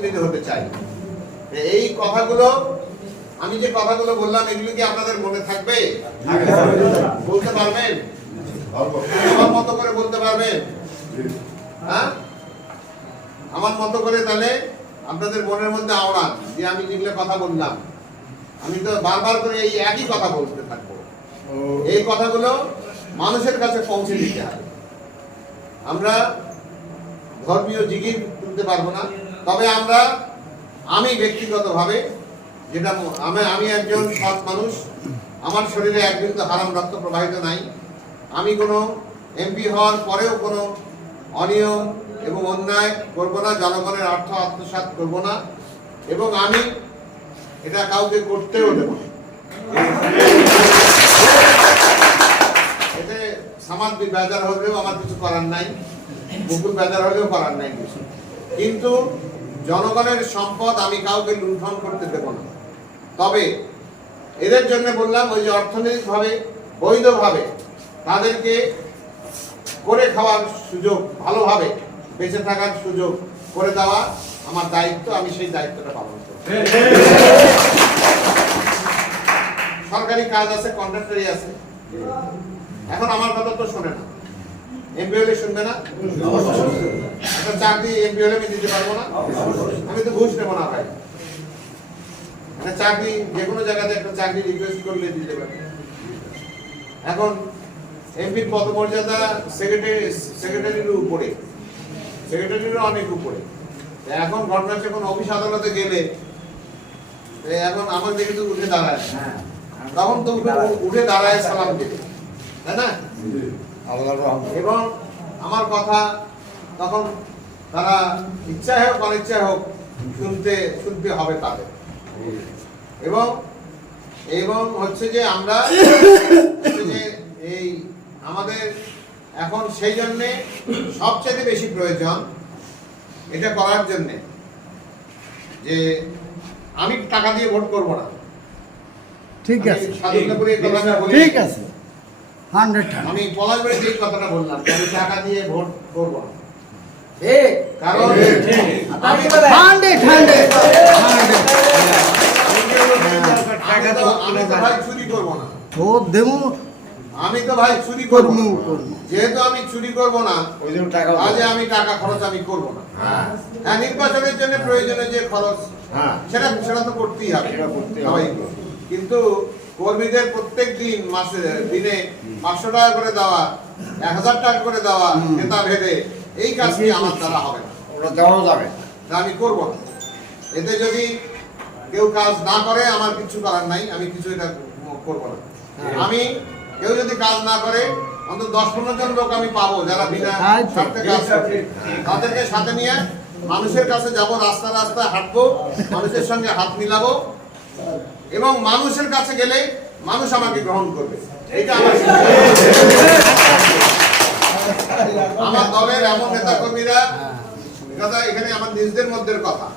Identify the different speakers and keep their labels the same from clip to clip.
Speaker 1: প্রতিনিধি হতে চাই। এই কথাগুলো, আমি যে কথাগুলো বললাম, এগুলো কি আপনাদের মনে থাকবে? বলতে পারবেন? আমার মতো করে বলতে পারবেন? হ্যাঁ? আমার মতো করে তাহলে আপনাদের মনের মধ্যে আওড়ান, যে আমি যেগুলো কথা বললাম। আমি তো বারবার করে এই একই কথা বলতে থাকব। এই কথাগুলো মানুষের কাছে পৌঁছে দিতে হবে। আমরা ধর্মীয় জিগির তুলতে পারব না। তবে আমরা, আমি ব্যক্তিগতভাবে যেটা আমি আমি একজন সৎ মানুষ, আমার শরীরে এক বিন্দু হারাম রক্ত প্রবাহিত নাই। আমি কোনো এমপি হওয়ার পরেও কোনো অনিয়ম এবং অন্যায় করব না, জনগণের অর্থ আত্মসাৎ করব না, এবং আমি এটা কাউকে করতেও দেবো এতে সমাজ বেজার হলেও আমার কিছু করার নাই, মুকুল বেজার হলেও করার নাই কিছু। কিন্তু জনগণের সম্পদ আমি কাউকে লুণ্ঠন করতে দেব না। তবে এদের জন্য বললাম ওই যে অর্থনৈতিকভাবে, বৈধভাবে তাদেরকে করে খাওয়ার সুযোগ, ভালোভাবে বেঁচে থাকার সুযোগ করে দেওয়া আমার দায়িত্ব, আমি সেই দায়িত্বটা পালন সরকারি কাজ আছে কন্ট্রাক্টরি আছে। এখন আমার কথা তো শোনে না। এমপি হলে শুনবে না? একটা চাকরি এমপি হলে আমি দিতে পারব না? আমি তো ঘুষ নেব না ভাই। একটা চাকরি যে কোনো জায়গাতে একটা চাকরি রিকোয়েস্ট করলে দিতে পারে এখন এমপির পদমর্যাদা সেক্রেটারি সেক্রেটারির উপরে। সেক্রেটারির অনেক উপরে। এখন ঘটনা হচ্ছে কোন অফিস আদালতে গেলে এখন আমার দিকে তো উঠে দাঁড়ায় তখন তো উঠে- উঠে দাঁড়ায় সালাম দেবে তাই না? এবং আমার কথা তখন তারা ইচ্ছায় হোক অনিচ্ছায় হোক শুনতে শুনতে হবে তাদের। এবং এবং হচ্ছে যে আমরা যে এই আমাদের এখন সেই জন্যে সবচেয়ে বেশি প্রয়োজন এটা করার জন্যে যে আমি টাকা দিয়ে ভোট করব না।
Speaker 2: ঠিক আছে। ঠিক আছে। হান্ড্রেড
Speaker 1: আমি পলাশবাড়িতে এই কথাটা বললাম আমি টাকা দিয়ে ভোট করব না কারণ আমি
Speaker 2: হান্ড্রেড হান্ড্রেড হান্ড্রেড
Speaker 1: তো- ভাই চুরি করব না
Speaker 2: ও দেবো
Speaker 1: আমি তো ভাই চুরি করব
Speaker 2: কর্ম
Speaker 1: না।
Speaker 2: কর্ম
Speaker 1: যেহেতু আমি চুরি করব না
Speaker 3: ওই জন্য টাকা
Speaker 1: কাজে আমি টাকা খরচ আমি করব না হ্যাঁ নির্বাচনের জন্য প্রয়োজনে যে খরচ
Speaker 3: হ্যাঁ
Speaker 1: সেটা সেটা তো করতেই হবে
Speaker 3: সেটা করতেই হবে।
Speaker 1: কিন্তু কর্মীদের প্রত্যেক দিন মাসে দিনে পাঁচশো টাকা করে দেওয়া এক হাজার টাকা করে দেওয়া নেতা ভেদে এই কাজটি আমার দ্বারা হবে না?
Speaker 3: ওটা দেওয়াও যাবে।
Speaker 1: তা আমি করব না। এতে যদি কেউ কাজ না করে আমার কিছু করার নাই আমি কিছু এটা করব না। আমি কেউ যদি কাজ না করে অন্তত দশ পনেরো জন লোক আমি পাবো যারা বিনা স্বার্থে কাজ করে তাদেরকে সাথে নিয়ে মানুষের কাছে যাব রাস্তা রাস্তা হাঁটবো মানুষের সঙ্গে হাত মিলাবো। এবং মানুষের কাছে গেলে মানুষ আমাকে গ্রহণ করবে। এটা আমার দলের এমন নেতা কর্মীরা কথা এখানে আমার নিজদের মধ্যে কথা।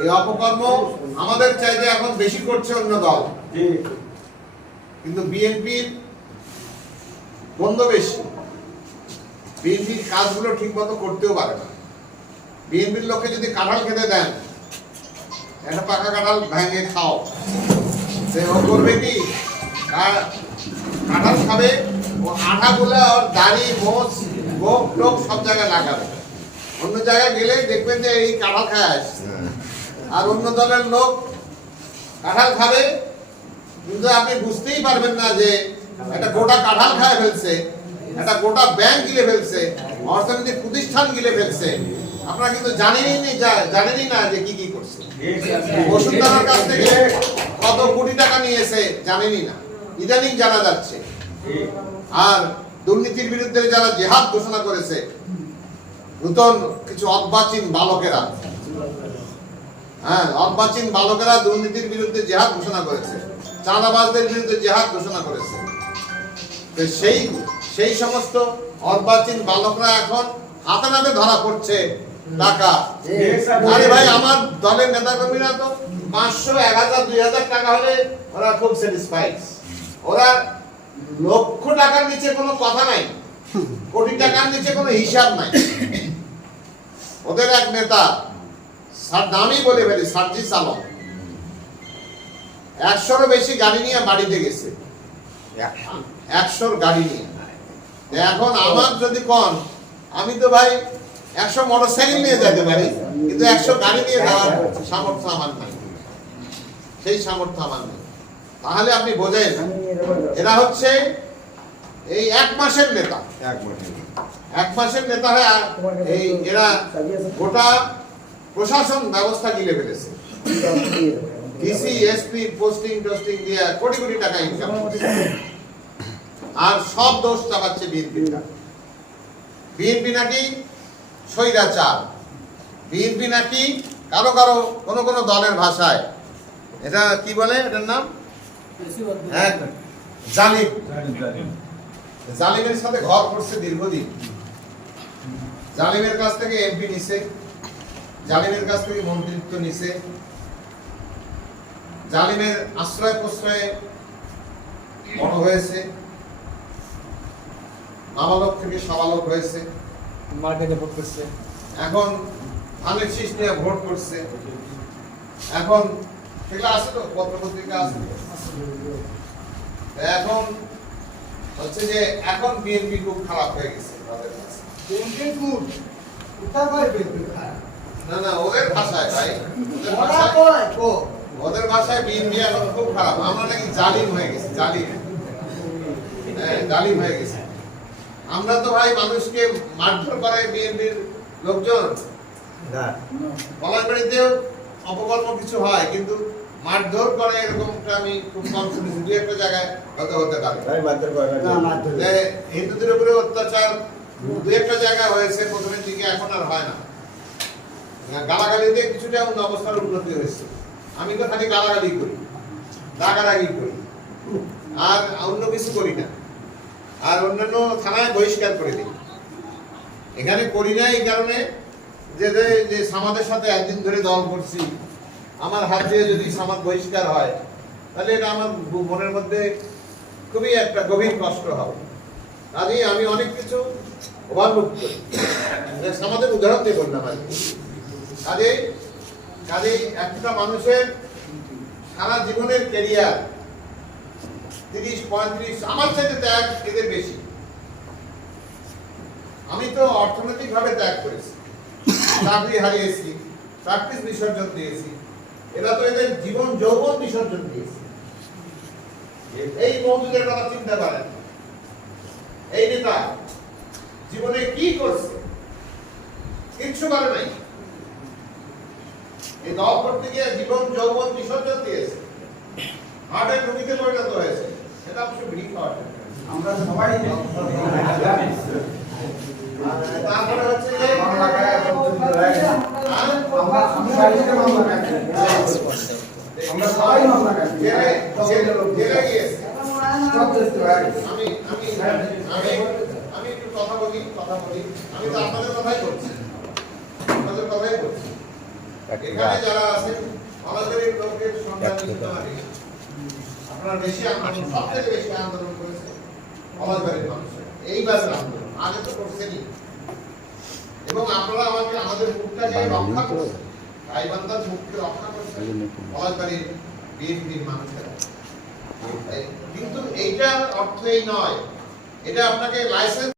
Speaker 1: এই অপকর্ম আমাদের চাইতে এখন বেশি করছে অন্য দল। কিন্তু বিএনপির বন্ধ বেশি। বিএনপির কাজগুলো ঠিক মতো করতেও পারে না। বিএনপির লোককে যদি কাঁঠাল খেতে দেন একটা পাকা কাঁঠাল ভেঙে খাও। সে ও করবে কি? কাঁঠাল খাবে ও আঠাগুলা ওর দাড়ি মোচ গোপ টোপ সব জায়গায় লাগাবে। অন্য জায়গায় গেলে দেখবেন যে এই কাঁঠাল খায় আসছে আর অন্য দলের লোক কাঁঠাল খাবে কিন্তু আপনি বুঝতেই পারবেন না যে একটা গোটা কাঁঠাল খায় ফেলছে একটা গোটা ব্যাংক গিলে ফেলছে অর্থনৈতিক প্রতিষ্ঠান গিলে ফেলছে। আপনারা কিন্তু জানেনই জানেনই না যে কি কি করছে। বসুন্ধরার কাছ থেকে কত কোটি টাকা নিয়েছে জানেনই না। ইদানিং জানা যাচ্ছে। আর দুর্নীতির বিরুদ্ধে যারা জেহাদ ঘোষণা করেছে নূতন কিছু অর্বাচীন বালকেরা হ্যাঁ অর্বাচীন বালকেরা দুর্নীতির বিরুদ্ধে জেহাদ ঘোষণা করেছে। চাঁদাবাজদের বিরুদ্ধে জেহাদ ঘোষণা করেছে। সেই সেই সমস্ত অর্বাচীন বালকরা এখন হাতে নাতে ধরা পড়ছে। টাকা। আরে ভাই, আমার দলের নেতা কর্মীরা তো পাঁচশো, এক হাজার, দুই হাজার টাকা হলে ওরা খুব স্যাটিসফাইড ওরা লক্ষ টাকার নিচে কোনো কথা নাই। কোটি টাকার নিচে কোনো হিসাব নাই। ওদের এক নেতা, স্যার নামই বলে ফেলি সার্জিস আলম একশোরও বেশি গাড়ি নিয়ে বাড়িতে গেছে। একশোর গাড়ি নিয়ে। এখন আমার যদি কন, আমি তো ভাই একশো মোটর সাইকেল নিয়ে যেতে পারি কিন্তু একশো গাড়ি নিয়ে যাওয়ার সামর্থ্য আমার নাই। সেই সামর্থ্য আমার নেই। তাহলে আপনি বোঝেন এরা হচ্ছে এই এক মাসের নেতা। এক মাসের নেতা। হয়ে আর এই এরা গোটা প্রশাসন ব্যবস্থা গিলে ফেলেছে। ডিসি এসপি পোস্টিং টোস্টিং দিয়ে কোটি কোটি টাকা ইনকাম আর সব দোষ চাপাচ্ছে বিএনপিটা বিএনপি নাকি স্বৈরাচার। বিএনপি নাকি কারও কারও কোনো কোনো দলের ভাষায়। এটা কি বলে এটার নাম? এক জালিম। জালিমের সাথে ঘর করছে দীর্ঘদিন। জালিমের কাছ থেকে এমপি নিছে। জালিমের কাছ থেকে মন্ত্রিত্ব নিছে। জালিমের আশ্রয় প্রশ্রয়ে বড় হয়েছে। নাবালক থেকে সাবালক হয়েছে।
Speaker 4: মার্কেটে ভোট করছে।
Speaker 1: এখন ধানের শীষ নিয়ে ভোট করছে। এখন সেগুলো আছে তো পত্র পত্রিকা আছে। এখন হচ্ছে যে এখন বিএনপি খুব খারাপ হয়ে গেছে তাদের কাছে। না না ওদের ভাষায় ভাই ওদের ভাষায়। ওদের ভাষায় বিএনপি এখন খুব খারাপ। আমরা নাকি জালিম হয়ে গেছি জালিম। হ্যাঁ জালিম হয়ে গেছে। আমরা তো ভাই মানুষকে মারধর করে বিএনপির লোকজন। পলাশবাড়িতেও অপকর্ম কিছু হয় কিন্তু মারধর করে এরকমটা আমি খুব কম শুনেছি দু একটা জায়গায় হয়তো হতে পারে। হিন্দুদের উপরে অত্যাচার দু একটা জায়গায় হয়েছে প্রথমের দিকে এখন আর হয় না। গালাগালিতে কিছুটা অন্য অবস্থার উন্নতি হয়েছে। আমি তো খালি গালাগালি করি রাগারাগি করি। আর অন্য কিছু করি না। আর অন্যান্য থানায় বহিষ্কার করে দিই। এখানে করি না এই কারণে যে যে- সামাদের সাথে একদিন ধরে দল করছি, আমার হাত দিয়ে যদি সামাদ বহিষ্কার হয়, তাহলে এটা আমার মনের মধ্যে খুবই একটা গভীর কষ্ট হবে। কাজেই আমি অনেক কিছু ওভারলুক করি। সামাদের উদাহরণ দিয়ে বললাম আর কাজেই কাজেই একটা মানুষের সারা জীবনের ক্যারিয়ার তিরিশ, পঁয়ত্রিশ, আমার চাইতে ত্যাগ এদের বেশি। আমি তো অর্থনৈতিক ভাবে ত্যাগ করেছি। চাকরি হারিয়েছি প্র্যাকটিস বিসর্জন দিয়েছি। এরা তো এদের জীবন যৌবন বিসর্জন দিয়েছে। এই মৌজুদের কথা চিন্তা করেন। এই নেতা জীবনে কি করছে? কিচ্ছু করে নাই। এই দল করতে গিয়ে জীবন যৌবন বিসর্জন দিয়েছে। হার্টের রোগীতে পরিণত হয়েছে। সেটা অবশ্য ভিড় হওয়ার
Speaker 2: আমরা সবাই
Speaker 1: তারপরে হচ্ছে যে
Speaker 2: আমরা সবাই মামলা।
Speaker 1: জেলে গিয়েছে। আমি আমি আমি আমি একটু কথা বলি কথা বলি। আমি তো আপনাদের কথাই বলছি। আপনাদের কথাই বলছি। এখানে যারা আছেন আমাদের এই লোকের সংখ্যা নিতে পারি। আপনারা বেশি আন্দোলন সব থেকে বেশি আন্দোলন করেছে মানুষের। আন্দোলন। আগে তো করছেনই। এবং আপনারা আমাকে আমাদের মুখটাকে রক্ষা করছেন রায়বান্ধার মুখকে রক্ষা করছেন পলাশবাড়ির বিএনপির মানুষেরা। কিন্তু এইটার অর্থ এই নয়। এটা আপনাকে লাইসেন্স